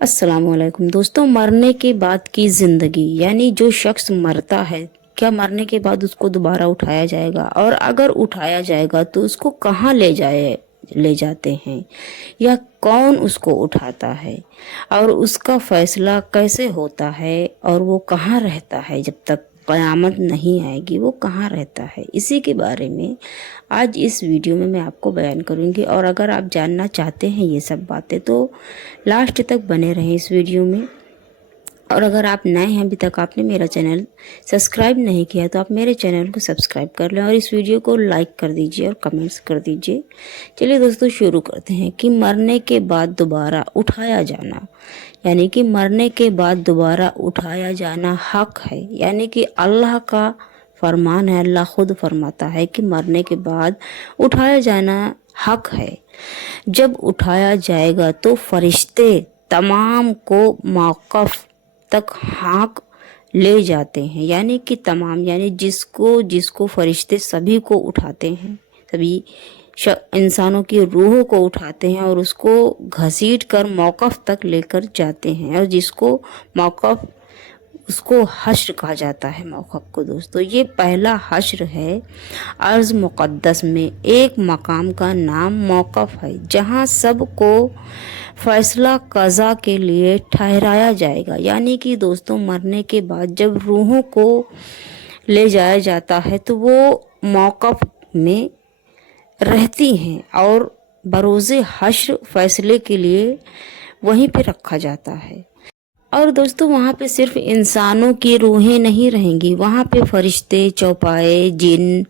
अस्सलाम वालेकुम दोस्तों। मरने के बाद की ज़िंदगी, यानी जो शख्स मरता है, क्या मरने के बाद उसको दोबारा उठाया जाएगा? और अगर उठाया जाएगा तो उसको कहाँ ले जाते हैं, या कौन उसको उठाता है, और उसका फैसला कैसे होता है, और वो कहाँ रहता है जब तक क़यामत नहीं आएगी, वो कहाँ रहता है? इसी के बारे में आज इस वीडियो में मैं आपको बयान करूंगी। और अगर आप जानना चाहते हैं ये सब बातें तो लास्ट तक बने रहें इस वीडियो में। और अगर आप नए हैं, अभी तक आपने मेरा चैनल सब्सक्राइब नहीं किया तो आप मेरे चैनल को सब्सक्राइब कर लें और इस वीडियो को लाइक कर दीजिए और कमेंट्स कर दीजिए। चलिए दोस्तों, शुरू करते हैं कि मरने के बाद दोबारा उठाया जाना, यानी कि मरने के बाद दोबारा उठाया जाना हक है, यानी कि अल्लाह का फरमान है। अल्लाह खुद फरमाता है कि मरने के बाद उठाया जाना हक है। जब उठाया जाएगा तो फरिश्ते तमाम को मौक़िफ़ तक हाँक ले जाते हैं, यानी कि तमाम, यानी जिसको जिसको फरिश्ते सभी को उठाते हैं, सभी इंसानों की रूहों को उठाते हैं और उसको घसीट कर मौक़िफ़ तक लेकर जाते हैं। और जिसको मौक़िफ़, उसको हश्र कहा जाता है मौक़िफ़ को। दोस्तों, ये पहला हश्र है। अर्ज़ मुक़द्दस में एक मकाम का नाम मौक़िफ़ है, जहाँ सबको फैसला क़ज़ा के लिए ठहराया जाएगा। यानी कि दोस्तों, मरने के बाद जब रूहों को ले जाया जाता है तो वो मौक़िफ़ में रहती हैं और बरोज़े हश्र फैसले के लिए वहीं पे रखा जाता है। और दोस्तों, वहाँ पे सिर्फ इंसानों की रूहें नहीं रहेंगी, वहाँ पे फरिश्ते, चौपाए, जिन,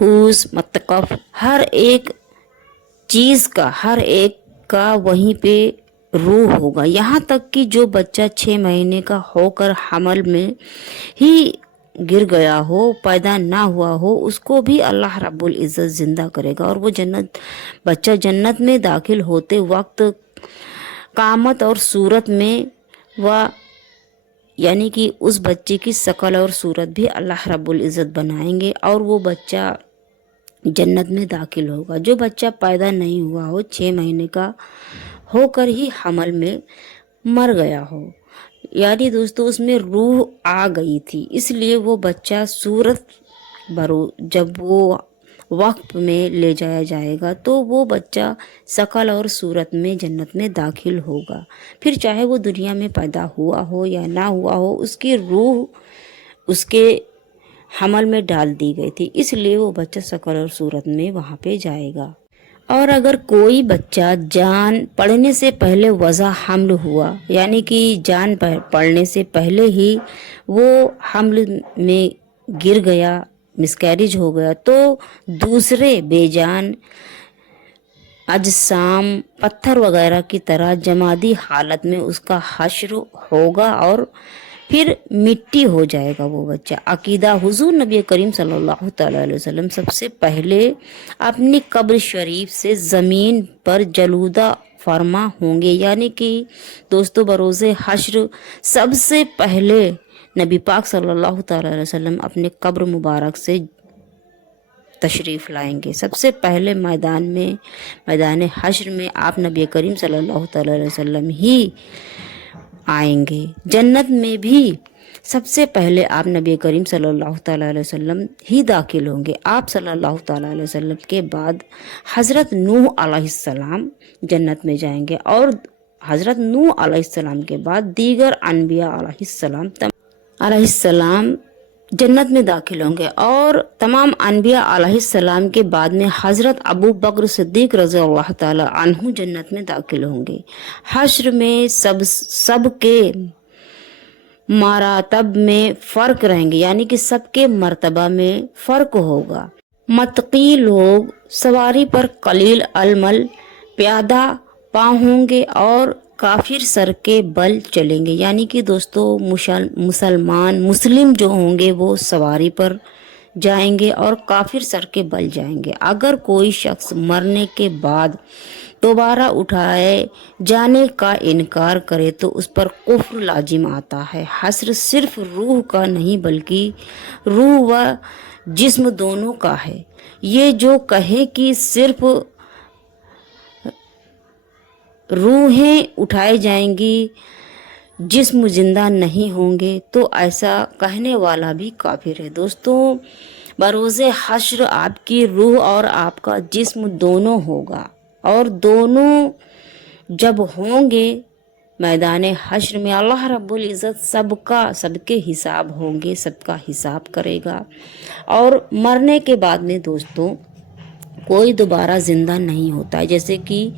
हूस, मतकफ, हर एक चीज़ का, हर एक का वहीं पे रूह होगा। यहाँ तक कि जो बच्चा 6 महीने का होकर हमल में ही गिर गया हो, पैदा ना हुआ हो, उसको भी अल्लाह रब्बुल इज़्ज़त ज़िंदा करेगा। और वो बच्चा जन्नत में दाखिल होते वक्त कामत और सूरत में यानी कि उस बच्चे की शकल और सूरत भी अल्लाह रब्बुल इज़्ज़त बनाएंगे और वो बच्चा जन्नत में दाखिल होगा। जो बच्चा पैदा नहीं हुआ हो, 6 महीने का होकर ही हमल में मर गया हो, यानी दोस्तों उसमें रूह आ गई थी, इसलिए वो बच्चा सूरत जब वो वक्त में ले जाया जाएगा तो वो बच्चा शकल और सूरत में जन्नत में दाखिल होगा। फिर चाहे वो दुनिया में पैदा हुआ हो या ना हुआ हो, उसकी रूह उसके हमल में डाल दी गई थी, इसलिए वो बच्चा शकल और सूरत में वहाँ पे जाएगा। और अगर कोई बच्चा जान पड़ने से पहले वज़ा हमल हुआ, यानी कि जान पड़ने से पहले ही वो हमल में गिर गया, मिसकैरेज हो गया, तो दूसरे बेजान अजसाम, पत्थर वगैरह की तरह जमादी हालत में उसका हश्र होगा और फिर मिट्टी हो जाएगा वो बच्चा। अकीदा, हुजूर नबी करीम सल्लल्लाहु अलैहि वसल्लम सबसे पहले अपनी कब्र शरीफ से ज़मीन पर जलूदा फरमा होंगे, यानी कि दोस्तों बरोज़े हश्र सबसे पहले नबी पाक सल्लल्लाहु अलैहि वसल्लम अपने कब्र मुबारक से तशरीफ़ लाएंगे। सबसे पहले मैदान हश्र में आप नबी करीम सल्लल्लाहु अलैहि वसल्लम ही आएंगे। जन्नत में भी सबसे पहले आप नबी करीम सल्लल्लाहु अलैहि वसल्लम ही दाखिल होंगे। आप सल्लल्लाहु अलैहि वसल्लम के बाद हज़रत नूह अलैहिस्सलाम जन्नत में जाएंगे और हज़रत नूह अलैहिस्सलाम के बाद दीगर अनबिया अलैहिस्सलाम जन्नत में दाखिल होंगे और तमाम अनबिया अलैहिस्सलाम के बाद में हज़रत अबू बकर सिद्दीक़ रज़ियल्लाहु ताला अन्हु जन्नत में दाखिल होंगे। हश्र में सबके मरातब में फ़र्क रहेंगे, यानी कि सबके मर्तबा में फ़र्क होगा। मतकी लोग सवारी पर कलील अलमल प्यादा पाँव होंगे और काफिर सर के बल चलेंगे, यानी कि दोस्तों मुस्लिम जो होंगे वो सवारी पर जाएंगे और काफिर सर के बल जाएंगे। अगर कोई शख्स मरने के बाद दोबारा उठाए जाने का इनकार करे तो उस पर कुफ्र लाजिम आता है। हश्र सिर्फ रूह का नहीं बल्कि रूह व जिस्म दोनों का है। ये जो कहे कि सिर्फ रूहें उठाई जाएंगी, जिस्म जिंदा नहीं होंगे, तो ऐसा कहने वाला भी काफिर है। दोस्तों, बरोज़े हश्र आपकी रूह और आपका जिस्म दोनों होगा, और दोनों जब होंगे मैदान हश्र में, अल्लाह रब्बुल इज़्ज़त सबके हिसाब होंगे, सबका हिसाब करेगा। और मरने के बाद में दोस्तों कोई दोबारा ज़िंदा नहीं होता है। जैसे कि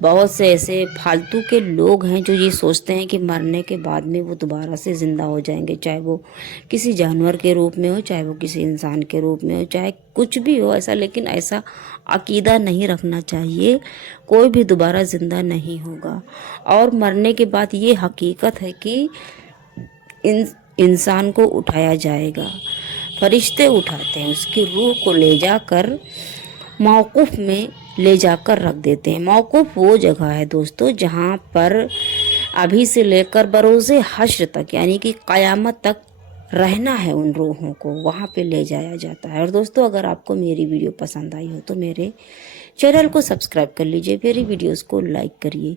बहुत से ऐसे फालतू के लोग हैं जो ये सोचते हैं कि मरने के बाद में वो दोबारा से ज़िंदा हो जाएंगे, चाहे वो किसी जानवर के रूप में हो, चाहे वो किसी इंसान के रूप में हो, चाहे कुछ भी हो ऐसा। लेकिन ऐसा अकीदा नहीं रखना चाहिए, कोई भी दोबारा ज़िंदा नहीं होगा। और मरने के बाद ये हकीकत है कि इंसान को उठाया जाएगा, फरिश्ते उठाते हैं, उसकी रूह को ले जाकर मौक़ूफ़ में ले जाकर रख देते हैं। मौक़ूफ़ वो जगह है दोस्तों जहाँ पर अभी से लेकर बरोज़े हश्र तक यानी कि क़यामत तक रहना है उन रूहों को, वहाँ पे ले जाया जाता है। और दोस्तों, अगर आपको मेरी वीडियो पसंद आई हो तो मेरे चैनल को सब्सक्राइब कर लीजिए, मेरी वीडियोस को लाइक करिए।